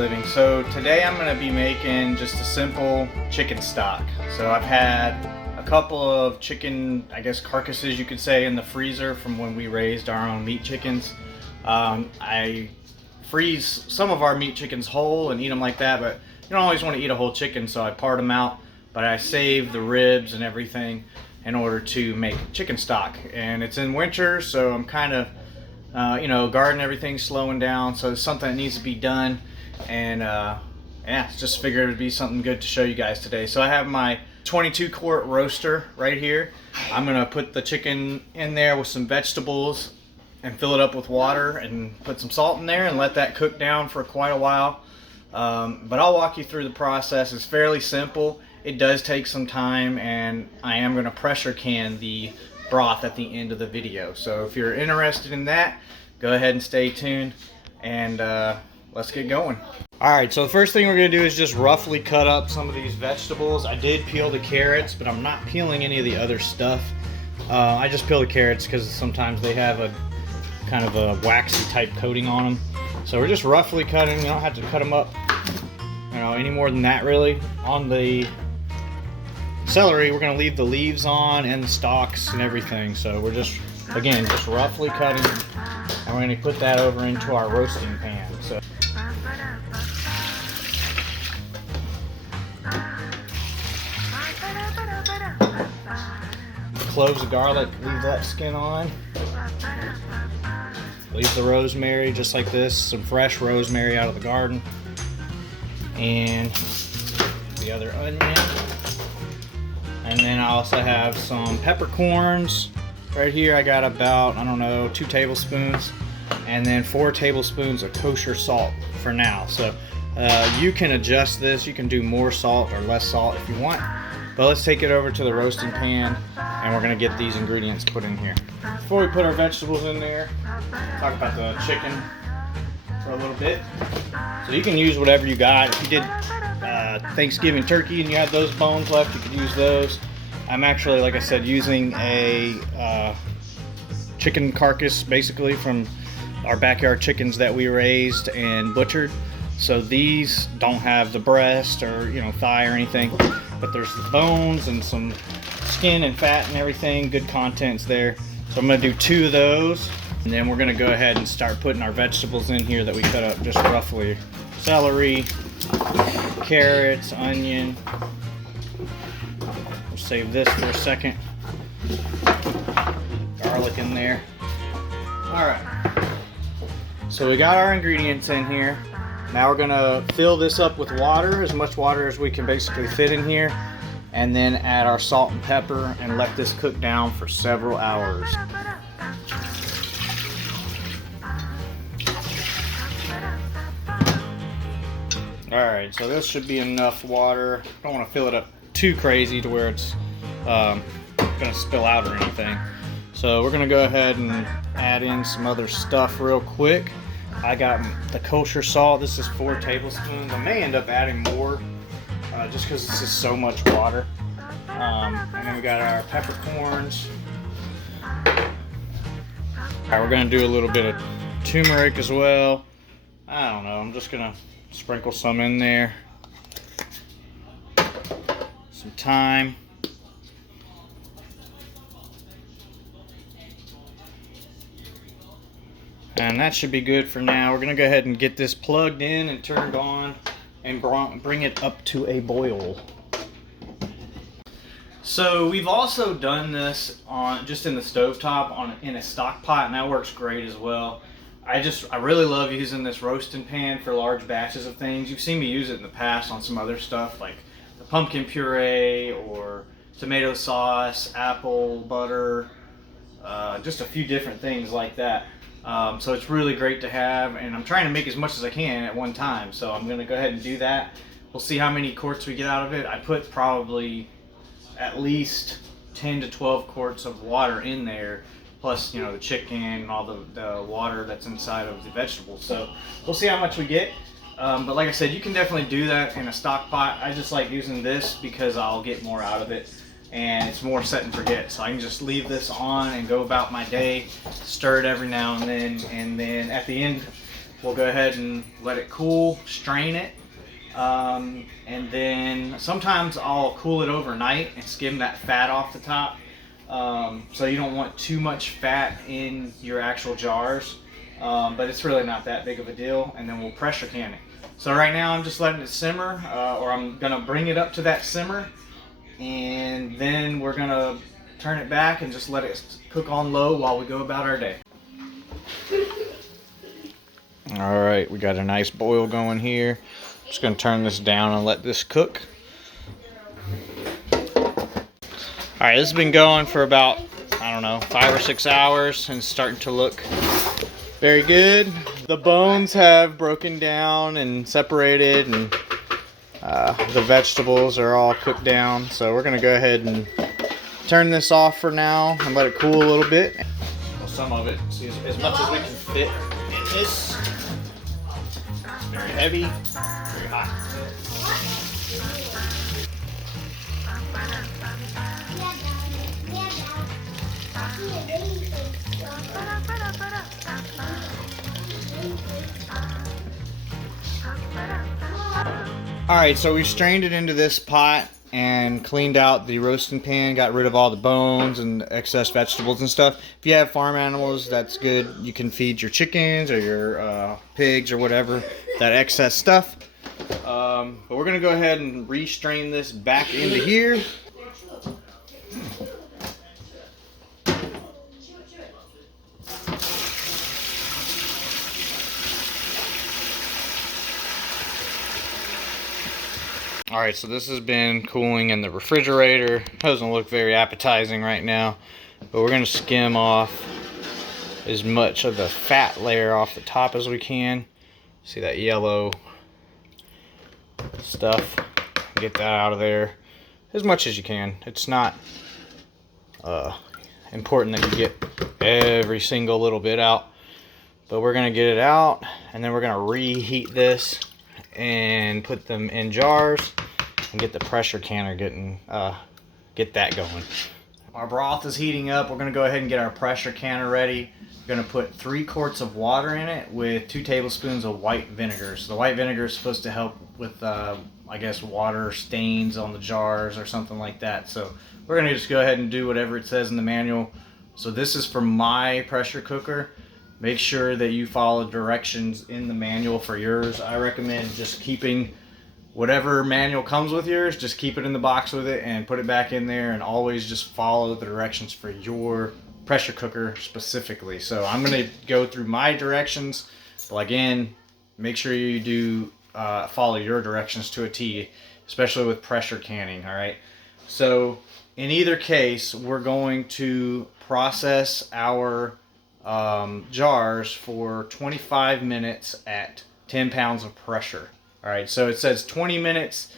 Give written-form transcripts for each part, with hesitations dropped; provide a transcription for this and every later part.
Living. So today I'm going to be making just a simple chicken stock. So I've had a couple of chicken, I guess carcasses you could say, in the freezer from when we raised our own meat chickens. I freeze some of our meat chickens whole and eat them like that, but you don't always want to eat a whole chicken, so I part them out. But I save the ribs and everything in order to make chicken stock. And it's in winter, so I'm kind of garden, everything's slowing down, so it's something that needs to be done. And yeah, just figured it'd be something good to show you guys today. So I have my 22 quart roaster right here. I'm gonna put the chicken in there with some vegetables and fill it up with water and put some salt in there and let that cook down for quite a while. But I'll walk you through the process. It's fairly simple. It does take some time, and I am gonna pressure can the broth at the end of the video. So if you're interested in that, go ahead and stay tuned, and let's get going. Alright, so the first thing we're going to do is just roughly cut up some of these vegetables. I did peel the carrots, but I'm not peeling any of the other stuff. I just peel the carrots because sometimes they have a kind of a waxy type coating on them. So we're just roughly cutting. You don't have to cut them up, any more than that really. On the celery, we're going to leave the leaves on and the stalks and everything. So we're just, again, just roughly cutting, and we're going to put that over into our roasting pan. So cloves of garlic, leave that skin on. Leave the rosemary just like this, some fresh rosemary out of the garden, and the other onion. And then I also have some peppercorns right here. I got about, 2 tablespoons, and then 4 tablespoons of kosher salt for now. So you can adjust this. You can do more salt or less salt if you want. But let's take it over to the roasting pan, and we're gonna get these ingredients put in here. Before we put our vegetables in there, talk about the chicken for a little bit. So you can use whatever you got. If you did Thanksgiving turkey and you had those bones left, you could use those. I'm actually, like I said, using a chicken carcass basically from our backyard chickens that we raised and butchered. So these don't have the breast or thigh or anything, but there's the bones and some skin and fat and everything, good contents there. So I'm gonna do 2 of those, and then we're gonna go ahead and start putting our vegetables in here that we cut up just roughly. Celery, carrots, onion. We'll save this for a second. Garlic in there. Alright. So we got our ingredients in here. Now we're gonna fill this up with water, as much water as we can basically fit in here, and then add our salt and pepper and let this cook down for several hours. Alright, so this should be enough water. Don't want to fill it up too crazy to where it's gonna spill out or anything. So we're gonna go ahead and add in some other stuff real quick. I got the kosher salt. This is 4 tablespoons. I may end up adding more just because this is so much water. And then we got our peppercorns. Alright, we're gonna do a little bit of turmeric as well. I don't know, I'm just gonna sprinkle some in there. Some thyme. And that should be good for now. We're going to go ahead and get this plugged in and turned on and bring it up to a boil. So we've also done this on just in the stovetop in a stock pot, and that works great as well. I really love using this roasting pan for large batches of things. You've seen me use it in the past on some other stuff like the pumpkin puree or tomato sauce, apple butter, just a few different things like that. So it's really great to have, and I'm trying to make as much as I can at one time, so I'm gonna go ahead and do that. We'll see how many quarts we get out of it. I put probably at least 10 to 12 quarts of water in there, plus the chicken and all the water that's inside of the vegetables. So we'll see how much we get. But like I said, you can definitely do that in a stock pot. I just like using this because I'll get more out of it, and it's more set and forget. So I can just leave this on and go about my day, stir it every now and then at the end we'll go ahead and let it cool, strain it. And then sometimes I'll cool it overnight and skim that fat off the top. So you don't want too much fat in your actual jars, but it's really not that big of a deal. And then we'll pressure can it. So right now I'm just letting it simmer, or I'm gonna bring it up to that simmer, and then we're gonna turn it back and just let it cook on low while we go about our day. All right, we got a nice boil going here. Just gonna turn this down and let this cook. All right, this has been going for about, I don't know, 5 or 6 hours, and it's starting to look very good. The bones have broken down and separated, and the vegetables are all cooked down. So we're gonna go ahead and turn this off for now and let it cool a little bit. Well, some of it, see, as much as we can fit in this. Very heavy, very hot. Alright, so we strained it into this pot and cleaned out the roasting pan, got rid of all the bones and excess vegetables and stuff. If you have farm animals, that's good. You can feed your chickens or your pigs or whatever that excess stuff. But we're going to go ahead and re-strain this back into here. Alright, so this has been cooling in the refrigerator. Doesn't look very appetizing right now, but we're going to skim off as much of the fat layer off the top as we can. See that yellow stuff? Get that out of there as much as you can. It's not important that you get every single little bit out, but we're going to get it out, and then we're going to reheat this and put them in jars and get the pressure canner get that going. Our broth is heating up. We're going to go ahead and get our pressure canner ready. We're going to put 3 quarts of water in it with 2 tablespoons of white vinegar. So the white vinegar is supposed to help with I guess water stains on the jars or something like that. So we're going to just go ahead and do whatever it says in the manual. So this is for my pressure cooker. Make sure that you follow directions in the manual for yours. I recommend just keeping whatever manual comes with yours, just keep it in the box with it and put it back in there, and always just follow the directions for your pressure cooker specifically. So I'm going to go through my directions, but again, make sure you do follow your directions to a T, especially with pressure canning, all right? So in either case, we're going to process our jars for 25 minutes at 10 pounds of pressure. All right, so it says 20 minutes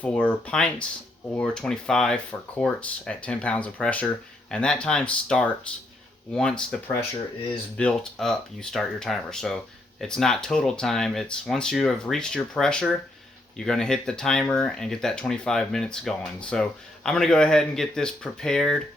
for pints or 25 for quarts at 10 pounds of pressure, and that time starts once the pressure is built up. You start your timer, so it's not total time. It's once you have reached your pressure, you're going to hit the timer and get that 25 minutes going. So I'm going to go ahead and get this prepared.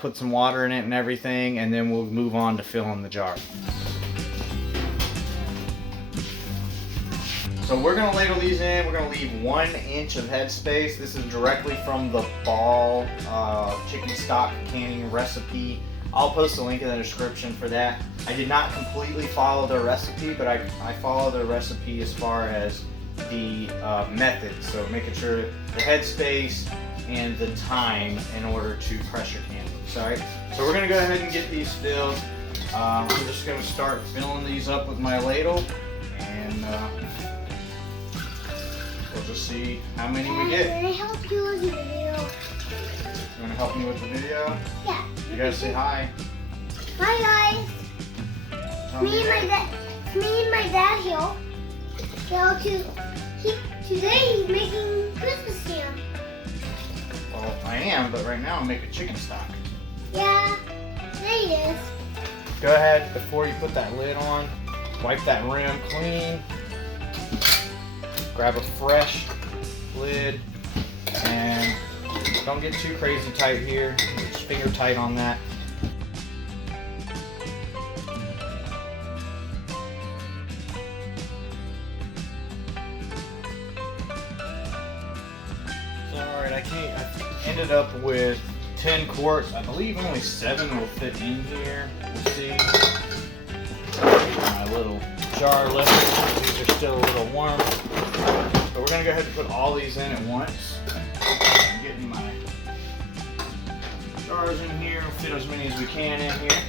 Put some water in it and everything, and then we'll move on to filling the jar. So we're going to ladle these in. We're going to leave 1 inch of headspace. This is directly from the Ball chicken stock canning recipe. I'll post a link in the description for that. I did not completely follow their recipe, but I follow their recipe as far as the method. So making sure the headspace and the time in order to pressure can these. All right, so we're going to go ahead and get these filled. I'm just going to start filling these up with my ladle, and we'll just see how many we get. Can I help you with the video? You want to help me with the video? Yeah. You guys say hi. Hi guys. Me and my dad here. Today he's making Christmas ham. Well, I am, but right now I'm making chicken stock. Yeah, there he is. Go ahead, before you put that lid on, wipe that rim clean. Grab a fresh lid, and don't get too crazy tight here. Just finger tight on that. ended up with 10 quarts. I believe only 7 will fit in here. We'll see. My little jar left. These are still a little warm. But we're gonna go ahead and put all these in at once. I'm getting my jars in here. We'll fit as many as we can in here.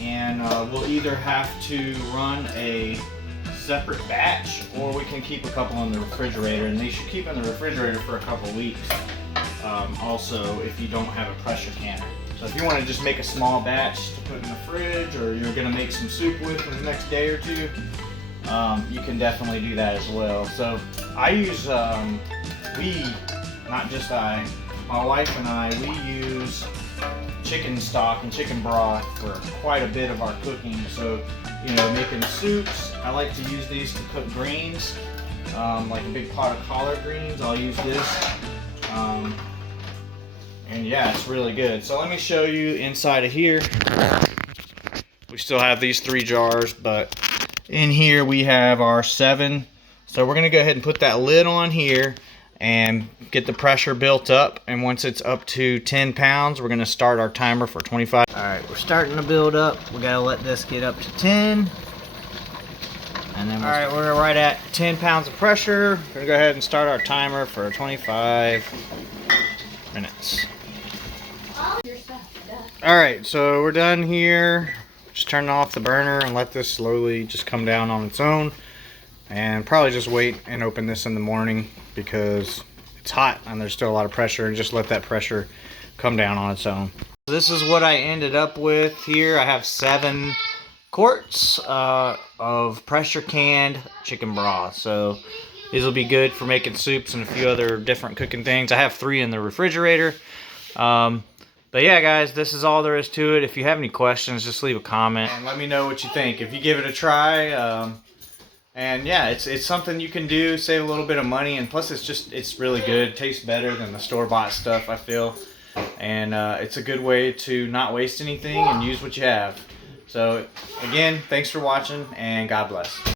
And we'll either have to run a separate batch, or we can keep a couple in the refrigerator, and they should keep in the refrigerator for a couple weeks. Also, if you don't have a pressure canner. So if you want to just make a small batch to put in the fridge, or you're going to make some soup with for the next day or two, you can definitely do that as well. So I use, not just I, my wife and I, we use chicken stock and chicken broth for quite a bit of our cooking. So, you know, making soups, I like to use these to cook greens, like a big pot of collard greens. I'll use this, and yeah, it's really good. So let me show you inside of here. We still have these 3 jars, but in here we have our 7. So we're gonna go ahead and put that lid on here and get the pressure built up, and once it's up to 10 pounds, we're gonna start our timer for 25. All right, we're starting to build up. We gotta let this get up to 10. And then all right, we're right at 10 pounds of pressure. We're gonna go ahead and start our timer for 25 minutes. All right, so we're done here. Just turn off the burner and let this slowly just come down on its own. And probably just wait and open this in the morning because it's hot and there's still a lot of pressure, and just let that pressure come down on its own. This is what I ended up with here. I have 7 quarts of pressure canned chicken broth. So these will be good for making soups and a few other different cooking things. I have 3 in the refrigerator. But yeah, guys, this is all there is to it. If you have any questions, just leave a comment and let me know what you think. If you give it a try, and yeah, it's something you can do, save a little bit of money, and plus it's really good. It tastes better than the store-bought stuff, I feel. And it's a good way to not waste anything and use what you have. So again, thanks for watching, and God bless.